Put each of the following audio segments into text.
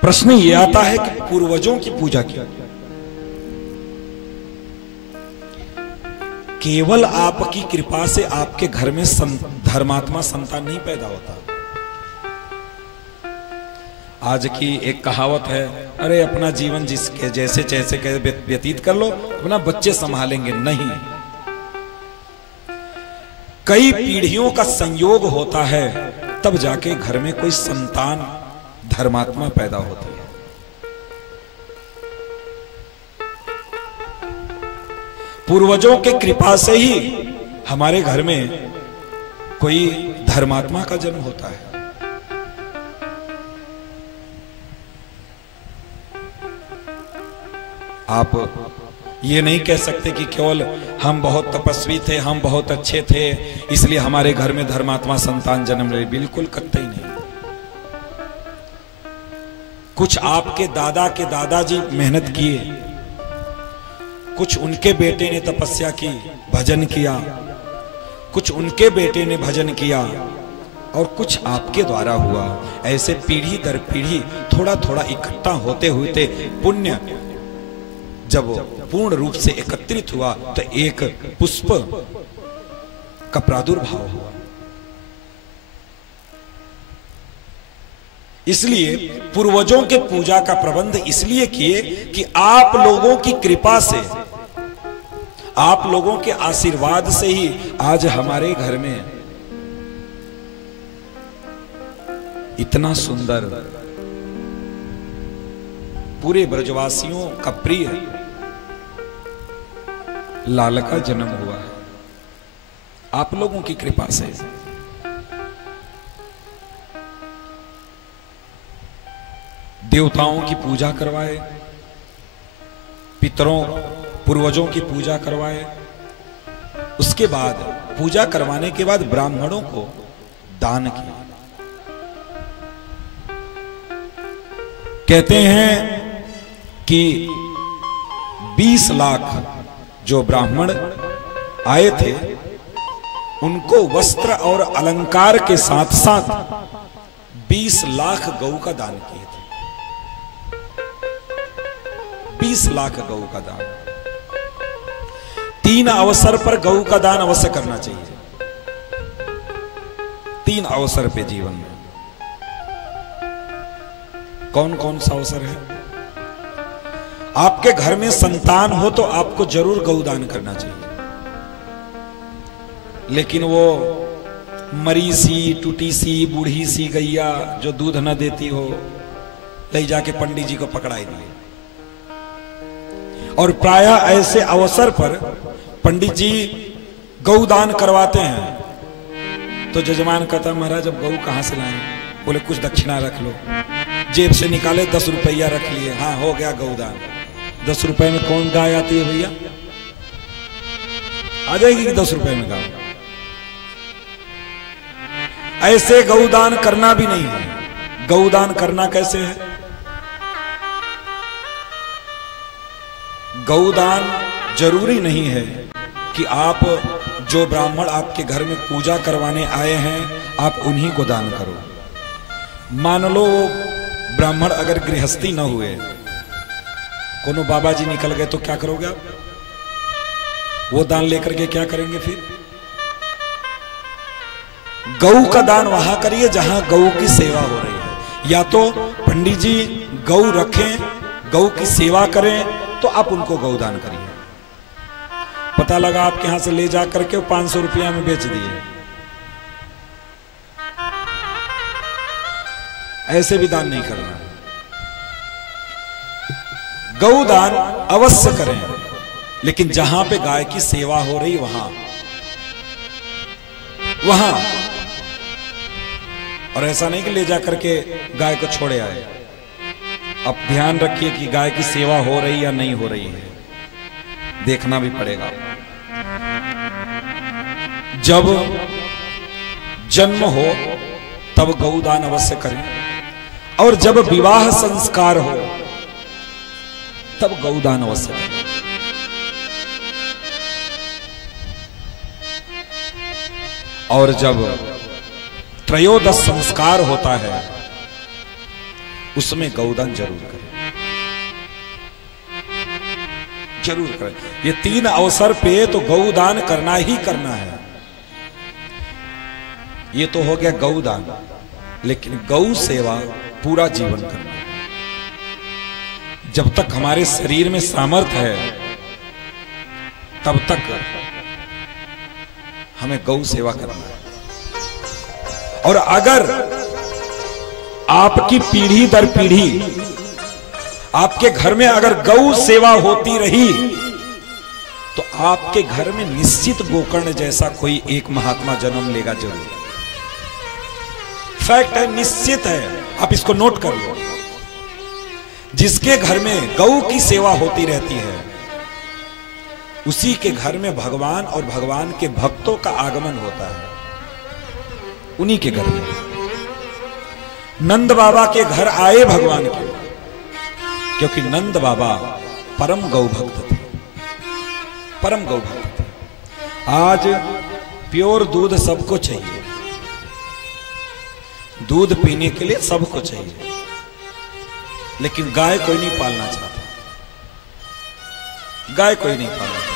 प्रश्न ये आता है कि पूर्वजों की पूजा क्यों? केवल आपकी कृपा से आपके घर में धर्मात्मा संतान नहीं पैदा होता। आज की एक कहावत है, अरे अपना जीवन जिसके जैसे जैसे व्यतीत कर लो, अपना बच्चे संभालेंगे। नहीं, कई पीढ़ियों का संयोग होता है तब जाके घर में कोई संतान धर्मात्मा पैदा होती है। पूर्वजों के कृपा से ही हमारे घर में कोई धर्मात्मा का जन्म होता है। आप ये नहीं कह सकते कि केवल हम बहुत तपस्वी थे, हम बहुत अच्छे थे, इसलिए हमारे घर में धर्मात्मा संतान जन्म ले। बिल्कुल कतई नहीं। कुछ आपके दादा के दादाजी मेहनत किए, कुछ उनके बेटे ने तपस्या की, भजन किया, कुछ उनके बेटे ने भजन किया, और कुछ आपके द्वारा हुआ। ऐसे पीढ़ी दर पीढ़ी थोड़ा थोड़ा इकट्ठा होते हुए पुण्य जब पूर्ण रूप से एकत्रित हुआ तो एक पुष्प का प्रादुर्भाव हुआ। इसलिए पूर्वजों के पूजा का प्रबंध इसलिए किए कि आप लोगों की कृपा से, आप लोगों के आशीर्वाद से ही आज हमारे घर में इतना सुंदर, पूरे ब्रजवासियों का प्रिय लाल का जन्म हुआ है। आप लोगों की कृपा से। देवताओं की पूजा करवाए, पितरों पूर्वजों की पूजा करवाए, उसके बाद पूजा करवाने के बाद ब्राह्मणों को दान किया। कहते हैं कि 20 लाख जो ब्राह्मण आए थे उनको वस्त्र और अलंकार के साथ साथ 20 लाख गौ का दान किए थे। 20 लाख गौ का दान। 3 अवसर पर गौ का दान अवश्य करना चाहिए। 3 अवसर पे जीवन में। कौन कौन सा अवसर है? आपके घर में संतान हो तो आपको जरूर गौदान करना चाहिए। लेकिन वो मरी सी, टूटी सी, बूढ़ी सी गैया जो दूध न देती हो, ले जाके पंडित जी को पकड़ाई दिए। और प्रायः ऐसे अवसर पर पंडित जी गौदान करवाते हैं तो जजमान कहता, महाराज अब गौ कहां से लाएं? बोले कुछ दक्षिणा रख लो। जेब से निकाले 10 रुपया रख लिए, हाँ हो गया गौदान। 10 रुपए में कौन गाय आती है भैया? आ जाएगी कि 10 रुपए में गाय? ऐसे गौदान करना भी नहीं है। गौदान करना कैसे है? गौदान जरूरी नहीं है कि आप जो ब्राह्मण आपके घर में पूजा करवाने आए हैं आप उन्हीं को दान करो। मान लो ब्राह्मण अगर गृहस्थी न हुए, कोनो बाबा जी निकल गए तो क्या करोगे आप? वो दान लेकर के क्या करेंगे फिर? गौ का दान वहां करिए जहां गौ की सेवा हो रही है। या तो पंडित जी गौ रखें, गौ की सेवा करें तो आप उनको गौदान करिए। पता लगा आपके यहां से ले जा करके 500 रुपया में बेच दिए, ऐसे भी दान नहीं करना है। गौदान अवश्य करें, लेकिन जहां पे गाय की सेवा हो रही वहां। और ऐसा नहीं कि ले जा करके गाय को छोड़े आए। अब ध्यान रखिए कि गाय की सेवा हो रही या नहीं हो रही है, देखना भी पड़ेगा। जब जन्म हो तब गौदान अवश्य करें, और जब विवाह संस्कार हो तब गौदान अवश्य करें। और जब त्रयोदश संस्कार होता है उसमें गौदान जरूर करें, जरूर करें। ये 3 अवसर पे तो गौदान करना ही करना है। ये तो हो गया गौदान, लेकिन गौ सेवा पूरा जीवन करना। जब तक हमारे शरीर में सामर्थ्य है तब तक हमें गौ सेवा करना है। और अगर आपकी पीढ़ी दर पीढ़ी आपके घर में अगर गौ सेवा होती रही तो आपके घर में निश्चित गोकर्ण जैसा कोई एक महात्मा जन्म लेगा जरूर। फैक्ट है, निश्चित है, आप इसको नोट कर लो। जिसके घर में गौ की सेवा होती रहती है उसी के घर में भगवान और भगवान के भक्तों का आगमन होता है। उन्हीं के घर में नंद बाबा के घर आए भगवान के, क्योंकि नंद बाबा परम गौ भक्त थे, परम गौ भक्त थे। आज प्योर दूध सबको चाहिए, दूध पीने के लिए सबको चाहिए, लेकिन गाय कोई नहीं पालना चाहता, गाय कोई नहीं पालना चाहता।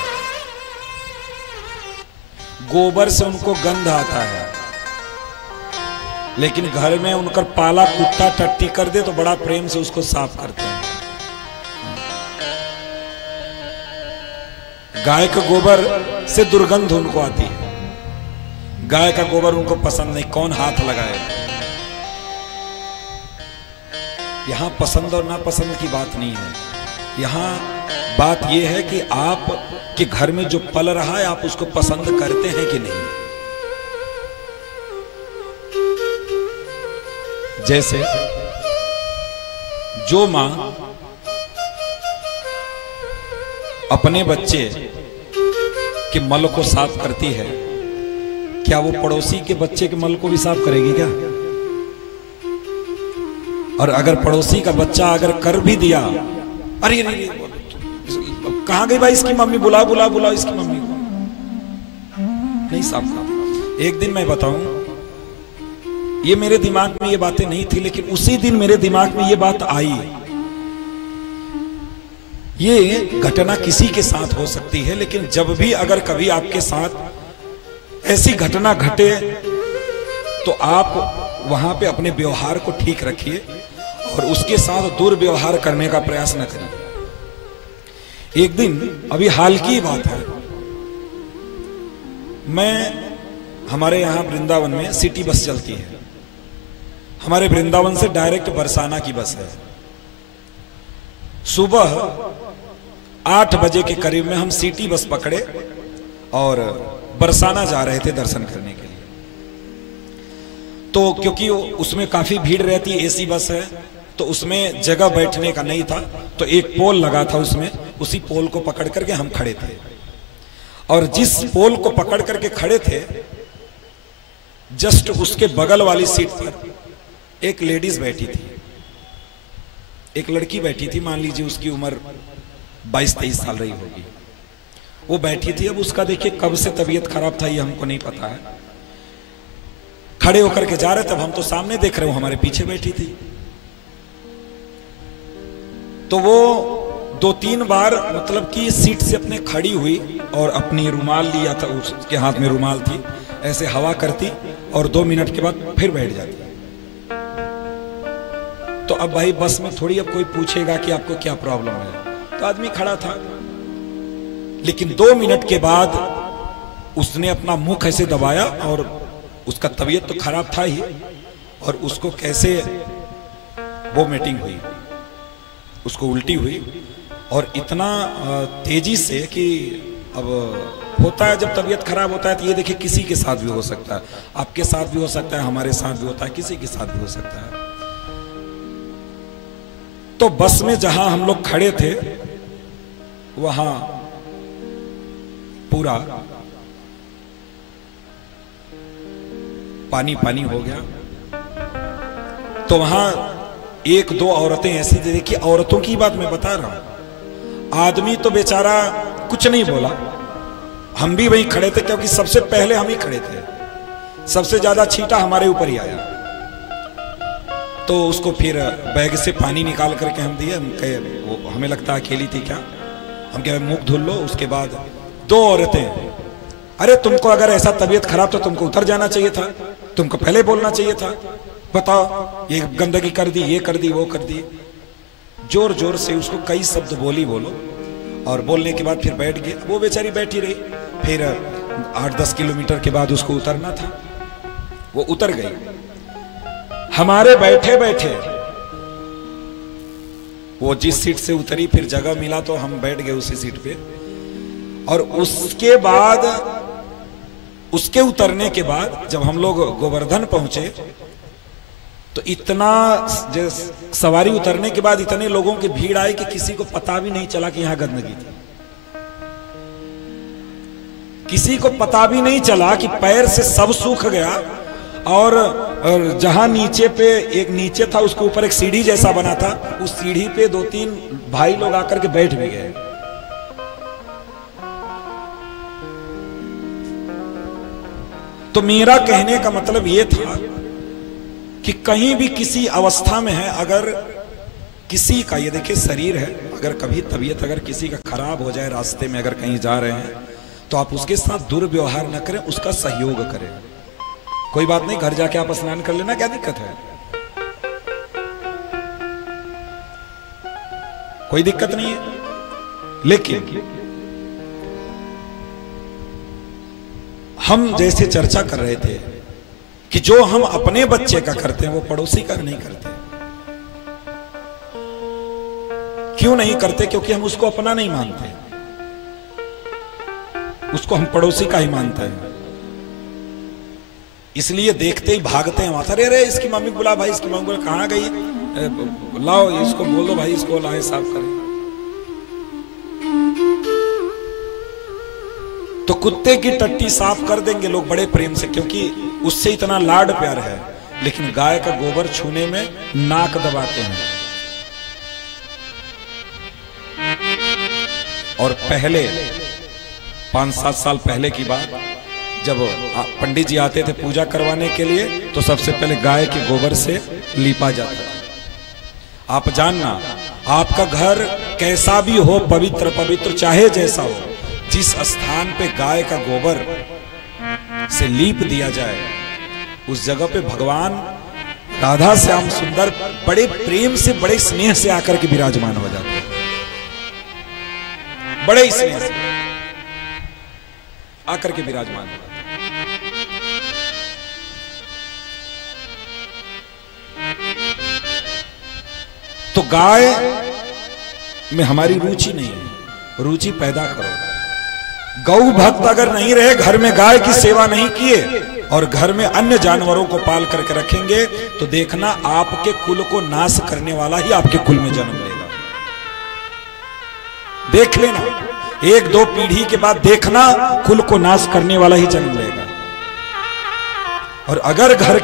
गोबर से उनको गंध आता है, लेकिन घर में उनका पाला कुत्ता टट्टी कर दे तो बड़ा प्रेम से उसको साफ करते हैं। गाय का गोबर से दुर्गंध उनको आती है, गाय का गोबर उनको पसंद नहीं, कौन हाथ लगाए। यहां पसंद और नापसंद की बात नहीं है, यहां बात यह है कि आप के घर में जो पल रहा है आप उसको पसंद करते हैं कि नहीं। जैसे जो मां अपने बच्चे के मल को साफ करती है, क्या वो पड़ोसी के बच्चे के मल को भी साफ करेगी क्या? और अगर पड़ोसी का बच्चा अगर कर भी दिया, अरे कहां गई भाई इसकी मम्मी, बुला बुला बुला इसकी मम्मी को, नहीं साफ कर। एक दिन मैं बताऊं, ये मेरे दिमाग में ये बातें नहीं थी, लेकिन उसी दिन मेरे दिमाग में ये बात आई। ये घटना किसी के साथ हो सकती है, लेकिन जब भी अगर कभी आपके साथ ऐसी घटना घटे तो आप वहां पे अपने व्यवहार को ठीक रखिए और उसके साथ दुर्व्यवहार करने का प्रयास न करिए। एक दिन, अभी हाल की बात है, मैं हमारे यहां वृंदावन में सिटी बस चलती है, हमारे वृंदावन से डायरेक्ट बरसाना की बस है। सुबह 8 बजे के करीब में हम सिटी बस पकड़े और बरसाना जा रहे थे दर्शन करने के लिए। तो क्योंकि उसमें काफी भीड़ रहती है, एसी बस है, तो उसमें जगह बैठने का नहीं था, तो एक पोल लगा था उसमें, उसी पोल को पकड़ करके हम खड़े थे। और जिस पोल को पकड़ करके खड़े थे, जस्ट उसके बगल वाली सीट पर एक लेडीज बैठी थी, एक लड़की बैठी थी, मान लीजिए उसकी उम्र 22-23 साल रही होगी। वो बैठी थी। अब उसका देखिए कब से तबीयत खराब था ये हमको नहीं पता है। खड़े होकर के जा रहे थे, तब हम तो सामने देख रहे हो, हमारे पीछे बैठी थी। तो वो 2-3 बार मतलब कि सीट से अपने खड़ी हुई और अपनी रुमाल लिया था, उसके हाथ में रुमाल थी, ऐसे हवा करती और 2 मिनट के बाद फिर बैठ जाती। तो अब भाई बस में थोड़ी अब कोई पूछेगा कि आपको क्या प्रॉब्लम है, तो आदमी खड़ा था। लेकिन 2 मिनट के बाद उसने अपना मुंह ऐसे दबाया और उसका तबीयत तो खराब था ही, और उसको कैसे वोमिटिंग हुई, उसको उल्टी हुई, और इतना तेजी से कि अब होता है जब तबीयत खराब होता है तो ये देखिए किसी के साथ भी हो सकता है, आपके साथ भी हो सकता है, हमारे साथ भी होता है, किसी के साथ भी हो सकता है। तो बस में जहां हम लोग खड़े थे वहां पूरा पानी पानी हो गया। तो वहां 1-2 औरतें ऐसी, देखिए औरतों की बात मैं बता रहा हूं, आदमी तो बेचारा कुछ नहीं बोला, हम भी वहीं खड़े थे क्योंकि सबसे पहले हम ही खड़े थे, सबसे ज्यादा छींटा हमारे ऊपर ही आया। तो उसको फिर बैग से पानी निकाल करके हम दिए। हम कहे वो हमें लगता अकेली थी क्या, हम कहे मुख धुल लो। उसके बाद दो औरतें, अरे तुमको अगर ऐसा तबीयत खराब तो तुमको उतर जाना चाहिए था, तुमको पहले बोलना चाहिए था, बताओ ये गंदगी कर दी, ये कर दी, वो कर दी। जोर जोर से उसको कई शब्द बोलो और बोलने के बाद फिर बैठ गए। वो बेचारी बैठी रही। फिर 8-10 किलोमीटर के बाद उसको उतरना था, वो उतर गई। हमारे बैठे बैठे वो जिस सीट से उतरी, फिर जगह मिला तो हम बैठ गए उसी सीट पे। और उसके बाद, उसके उतरने के बाद जब हम लोग गोवर्धन पहुंचे तो इतना सवारी उतरने के बाद इतने लोगों की भीड़ आई कि किसी को पता भी नहीं चला कि यहां गंदगी थी। किसी को पता भी नहीं चला कि पैर से सब सूख गया। और जहां नीचे पे एक नीचे था, उसके ऊपर एक सीढ़ी जैसा बना था, उस सीढ़ी पे 2-3 भाई लोग आकर के बैठ भी गए। तो मेरा कहने का मतलब यह था कि कहीं भी किसी अवस्था में है, अगर किसी का, ये देखिए शरीर है, अगर कभी तबीयत अगर किसी का खराब हो जाए, रास्ते में अगर कहीं जा रहे हैं, तो आप उसके साथ दुर्व्यवहार न करें, उसका सहयोग करें। कोई बात नहीं, घर जाके आप स्नान कर लेना, क्या दिक्कत है, कोई दिक्कत नहीं है। लेकिन हम जैसे चर्चा कर रहे थे कि जो हम अपने बच्चे का करते हैं वो पड़ोसी का नहीं करते। क्यों नहीं करते? क्योंकि हम उसको अपना नहीं मानते, उसको हम पड़ोसी का ही मानते हैं। इसलिए देखते ही भागते हैं वहां से, अरे इसकी मम्मी बुला भाई, इसकी मम्मी बुला, कहां गई, लाओ इसको बोल दो भाई, इसको लाए साफ करें। तो कुत्ते की टट्टी साफ कर देंगे लोग बड़े प्रेम से, क्योंकि उससे इतना लाड प्यार है। लेकिन गाय का गोबर छूने में नाक दबाते हैं। और पहले 5-7 साल पहले की बात, जब पंडित जी आते थे पूजा करवाने के लिए, तो सबसे पहले गाय के गोबर से लीपा जाता था। आप जानना, आपका घर कैसा भी हो, पवित्र चाहे जैसा हो, जिस स्थान पे गाय का गोबर से लीप दिया जाए, उस जगह पे भगवान राधा श्याम सुंदर बड़े प्रेम से, बड़े स्नेह से आकर के विराजमान हो जाते हैं। बड़े स्नेह से आकर के विराजमान हो जाते हैं। तो गाय में हमारी रुचि नहीं है, रुचि पैदा करो। गौ भक्त अगर नहीं रहे, घर में गाय की सेवा नहीं किए और घर में अन्य जानवरों को पाल करके रखेंगे, तो देखना आपके कुल को नाश करने वाला ही आपके कुल में जन्म लेगा। देख लेना, 1-2 पीढ़ी के बाद देखना कुल को नाश करने वाला ही जन्म लेगा। और अगर घर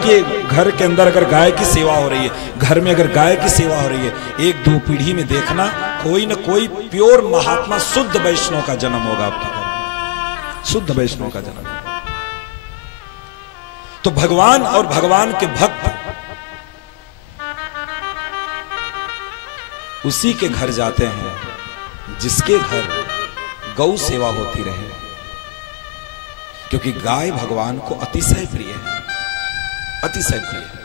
के अंदर अगर गाय की सेवा हो रही है, घर में अगर गाय की सेवा हो रही है, 1-2 पीढ़ी में देखना कोई न कोई प्योर महात्मा शुद्ध वैष्णव का जन्म होगा आपके घर में, शुद्ध वैष्णव का जन्म। तो भगवान और भगवान के भक्त उसी के घर जाते हैं जिसके घर गौ सेवा होती रहे, क्योंकि गाय भगवान को अतिशय प्रिय है, अतिशय प्रिय है।